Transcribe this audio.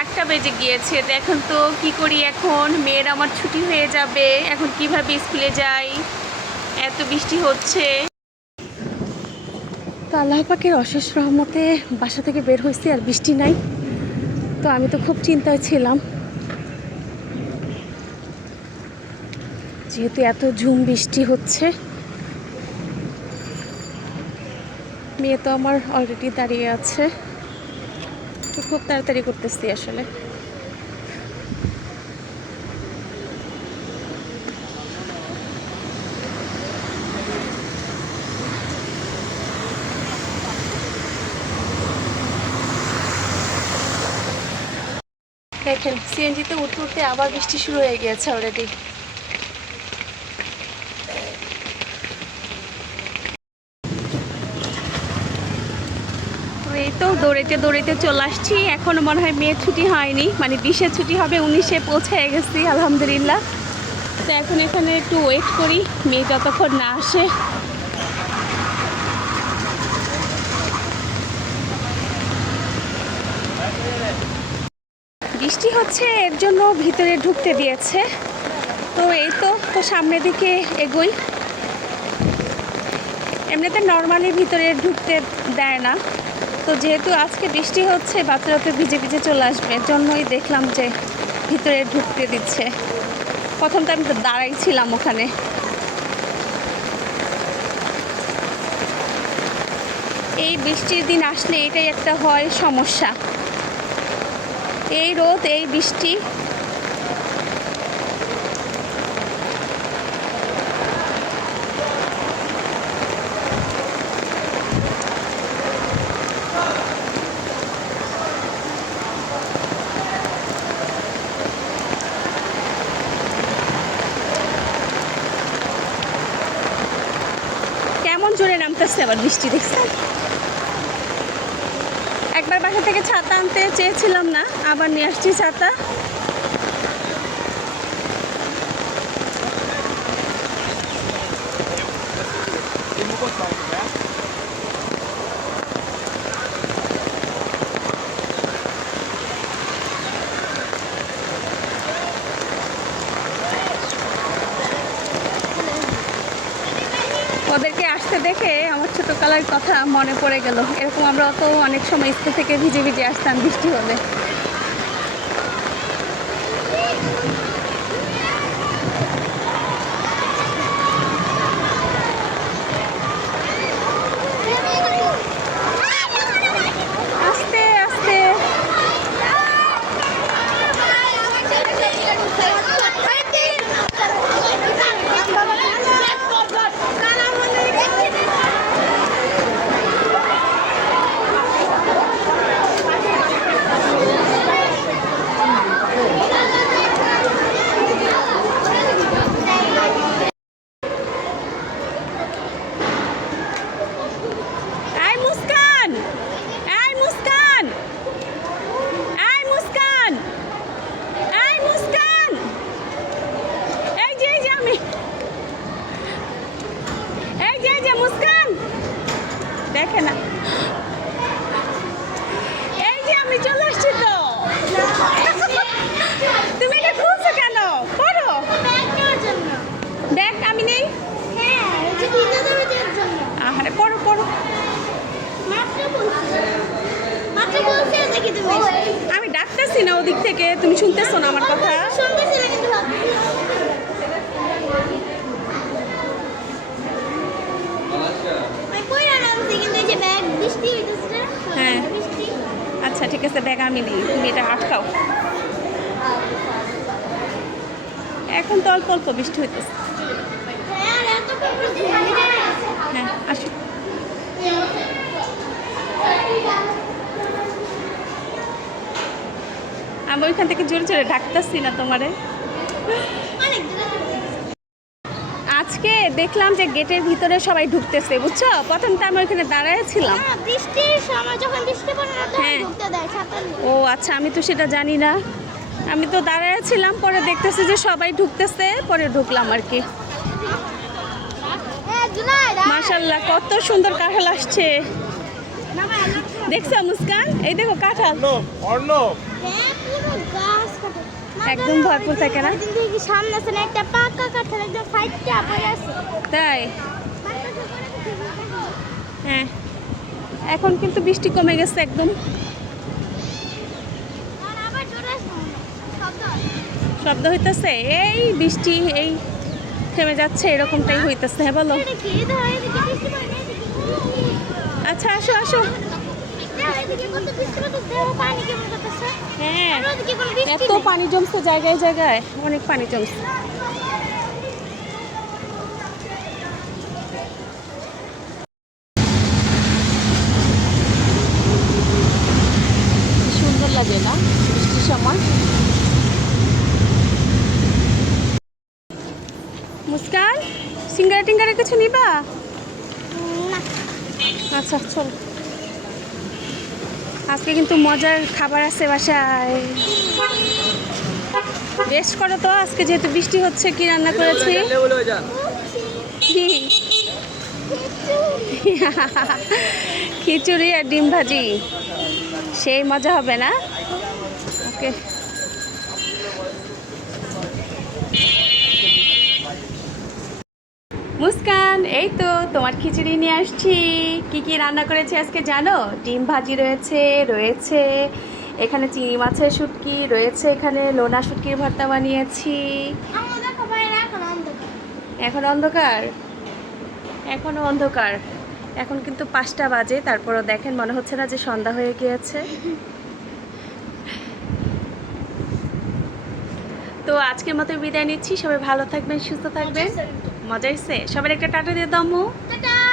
আটটা বেজে গিয়েছে এখন তো কি করি এখন? মেয়ের আমার ছুটি হয়ে যাবে, এখন কীভাবে স্কুলে যাই? এত বৃষ্টি হচ্ছে। তো আল্লাহ পাকের অশেষ রহমতে বাসা থেকে বের হয়েছি, আর বৃষ্টি নাই। তো আমি তো খুব চিন্তায় ছিলাম। যেহেতু এত ঝুম বৃষ্টি হচ্ছে, মেয়ে তো আমার অলরেডি দাঁড়িয়ে আছে। তো খুব তাড়াতাড়ি করতেছি আসলে। দেখেন সিএনজিতে উঠতে উঠতে আবার বৃষ্টি শুরু হয়ে গিয়েছে অলরেডি তো এই তো দৌড়াইতে দৌড়াইতে চলে আসছি। এখনও মনে হয় মেয়ের ছুটি হয়নি মানে বিশে ছুটি হবে, উনিশে পৌঁছে গেছি, আলহামদুলিল্লাহ। তো এখন এখানে একটু ওয়েট করি, মেয়ে যতক্ষণ না আসে। বৃষ্টি হচ্ছে, এর জন্য ভিতরে ঢুকতে দিয়েছে। তো এই তো তো সামনের দিকে এগোই। এমনিতে নর্মালি ভিতরে ঢুকতে দেয় না। তো যেহেতু আজকে বৃষ্টি হচ্ছে বাচ্চারা তো ভিজে ভিজে চলে আসবে। জন্যই দেখলাম যে ভিতরে ঢুকতে দিচ্ছে। প্রথম তো আমি তো দাঁড়াই ছিলাম ওখানে। এই বৃষ্টির দিন আসলে এটাই একটা হয় সমস্যা। এই রোদ, এই বৃষ্টি নামতেছে আবার বৃষ্টি দেখছেন? একবার বাসা থেকে ছাতা আনতে চেয়েছিলাম না, আবার নিয়ে আসছি ছাতা। ওদেরকে আসতে দেখে আমার ছোটোকালার কথা মনে পড়ে গেল। এরকম আমরা তো অনেক সময় স্কুল থেকে ভিজে ভিজে আসতাম বৃষ্টি হলে আস্তে আস্তে এই মুস্কান এই মুস্কান এই মুস্কান এই মুস্কান এই যে এই যে আমি এই যে এই যে মুস্কান দেখে না। এই যে আমি চলে আসছি তো। তুমি এটা খুলছো কেন? পড়ো। দেখ আমি নেই? আহারে, পড়ো পড়ো। আমি ডাকতেছি না ওদিক থেকে, তুমি শুনতেছো না আমার কথা হ্যাঁ। আচ্ছা ঠিক আছে, ব্যাগ আমি নেই, তুমি এটা আটকাও। এখন তো অল্প অল্প বৃষ্টি হইতেছে। হ্যাঁ আমি ওইখান থেকে জোরে জোরে ডাকতেছি না তোমারে। আজকে দেখলাম যে গেটের ভিতরে সবাই ঢুকতেছে বুঝছ? প্রথম তো আমি ওইখানে দাঁড়ায় ছিলাম। বৃষ্টির সময় যখন বৃষ্টি পড়ে না হ্যাঁ। ও আচ্ছা আমি তো সেটা জানি না। আমি তো দাঁড়ায় ছিলাম পরে দেখতেছি যে সবাই ঢুকতেছে পরে ঢুকলাম আর কি। হ্যাঁ। মাশাল্লাহ কত সুন্দর কাঁঠাল আসছে। দেখছ মুস্কান? এই দেখো কাঁঠাল। অর্ণব একদম ভরপুর থাকে না? সামনে আছে একটা পাকা কাঁঠাল একদম ফাইটটা পড়ে আছে তাই হয়। এখন কিন্তু বৃষ্টি কমে গেছে একদম শব্দ হইতেছে এই বৃষ্টি এই থেমে যাচ্ছে এরকমটাই হইতেছে হ্যাঁ বলো। আচ্ছা আসো আসো হ্যাঁ এত পানি জমছে জায়গায় জায়গায় অনেক পানি জমছে। সুন্দর লাগে না বৃষ্টির সময়? মুস্কান সিঙ্গারা টিঙ্গারা কিছু নিবা? আচ্ছা চল। আজকে কিন্তু মজার খাবার আছে বাসায়। রেস্ট করো তো, আজকে যেহেতু বৃষ্টি হচ্ছে, কি রান্না করেছি? খিচুড়ি আর ডিম ভাজি। সেই মজা হবে না? ওকে। মুস্কান এই তো তোমার খিচুড়ি নিয়ে আসছি। কি কি রান্না করেছি আজকে জানো? ডিম ভাজি রয়েছে রয়েছে এখানে চিংড়ি মাছের শুটকি, রয়েছে এখানে লোনা শুটকির ভর্তা বানিয়েছি। এখন অন্ধকার? এখনও অন্ধকার। এখন কিন্তু পাঁচটা বাজে, তারপরও দেখেন মনে হচ্ছে না যে সন্ধ্যা হয়ে গিয়েছে। তো আজকের মতো বিদায় নিচ্ছি, সবাই ভালো থাকবেন, সুস্থ থাকবেন। মজা হয়েছে সবার একটা টাটা দিয়ে দমো টাটা!